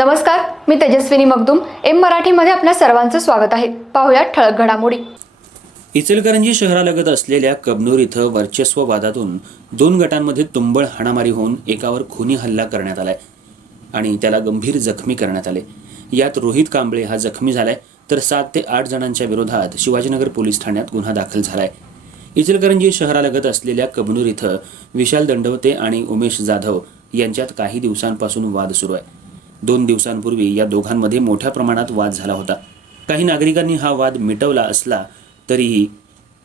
नमस्कार मी तेजस्विनी मगदुम. एम मराठीमध्ये आपल्या सर्वांचं स्वागत आहे. पाहुयात ठळक घडामोडी. इचलकरंजी शहरालगत असलेल्या कबनूर इथं वर्चस्व वादातून दोन गटांमध्ये तुंबळ हाणामारी होऊन एकावर खुनी हल्ला करण्यात आलाय आणि त्याला गंभीर जखमी करण्यात आले. यात रोहित कांबळे हा जखमी झालाय तर सात ते आठ जणांच्या विरोधात शिवाजीनगर पोलीस ठाण्यात गुन्हा दाखल झालाय. इचलकरंजी शहरालगत असलेल्या कबनूर इथं विशाल दंडवते आणि उमेश जाधव यांच्यात काही दिवसांपासून वाद सुरू आहे. दोन दिवसांपूर्वी या दोघांमध्ये मोठ्या प्रमाणात वाद झाला होता. काही नागरिकांनी हा वाद मिटवला असला तरीही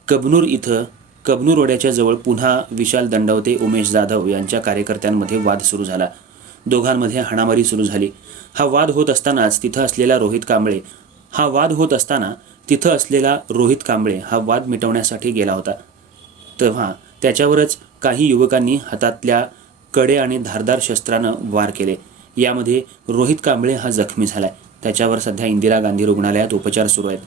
कबनूर इथं कबनूर ओढ्याच्या जवळ पुन्हा विशाल दंडवते उमेश जाधव यांच्या कार्यकर्त्यांमध्ये वाद सुरू झाला. दोघांमध्ये हाणामारी सुरू झाली. हा वाद होत असतानाच तिथं असलेला रोहित कांबळे हा वाद होत असताना तिथं असलेला रोहित कांबळे हा वाद मिटवण्यासाठी गेला होता. तेव्हा त्याच्यावरच काही युवकांनी हातातल्या कडे आणि धारदार शस्त्रानं वार केले. यामध्ये रोहित कांबळे हा जखमी झाला आहे त्याच्यावर सध्या इंदिरा गांधी रुग्णालयात उपचार सुरू आहेत.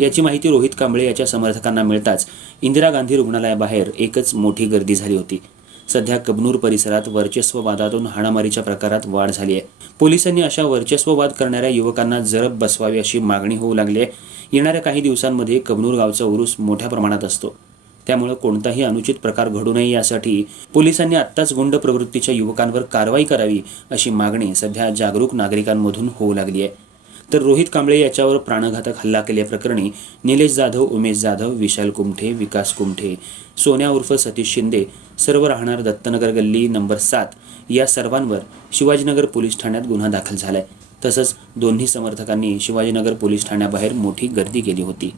याची माहिती रोहित कांबळे याच्या समर्थकांना मिळताच इंदिरा गांधी रुग्णालयाबाहेर एकच मोठी गर्दी झाली होती. सध्या कबनूर परिसरात वर्चस्ववादातून हाणामारीच्या प्रकारात वाढ झाली आहे. पोलिसांनी अशा वर्चस्ववाद करणाऱ्या युवकांना जरब बसवावी अशी मागणी होऊ लागली आहे. येणाऱ्या काही दिवसांमध्ये कबनूर गावचा उरूस मोठ्या प्रमाणात असतो. त्यामुळे कोणताही अनुचित प्रकार घडू नये यासाठी पोलिसांनी आत्ताच गुंड प्रवृत्तीच्या युवकांवर कारवाई करावी अशी मागणी सध्या जागरूक नागरिकांमधून होऊ लागली आहे. तर रोहित कांबळे याच्यावर प्राणघातक हल्ला केल्याप्रकरणी निलेश जाधव उमेश जाधव विशाल कुमठे विकास कुमठे सोन्या उर्फ सतीश शिंदे सर्व राहणार दत्तनगर गल्ली नंबर सात या सर्वांवर शिवाजीनगर पोलीस ठाण्यात गुन्हा दाखल झालाय. तसंच दोन्ही समर्थकांनी शिवाजीनगर पोलीस ठाण्याबाहेर मोठी गर्दी केली होती.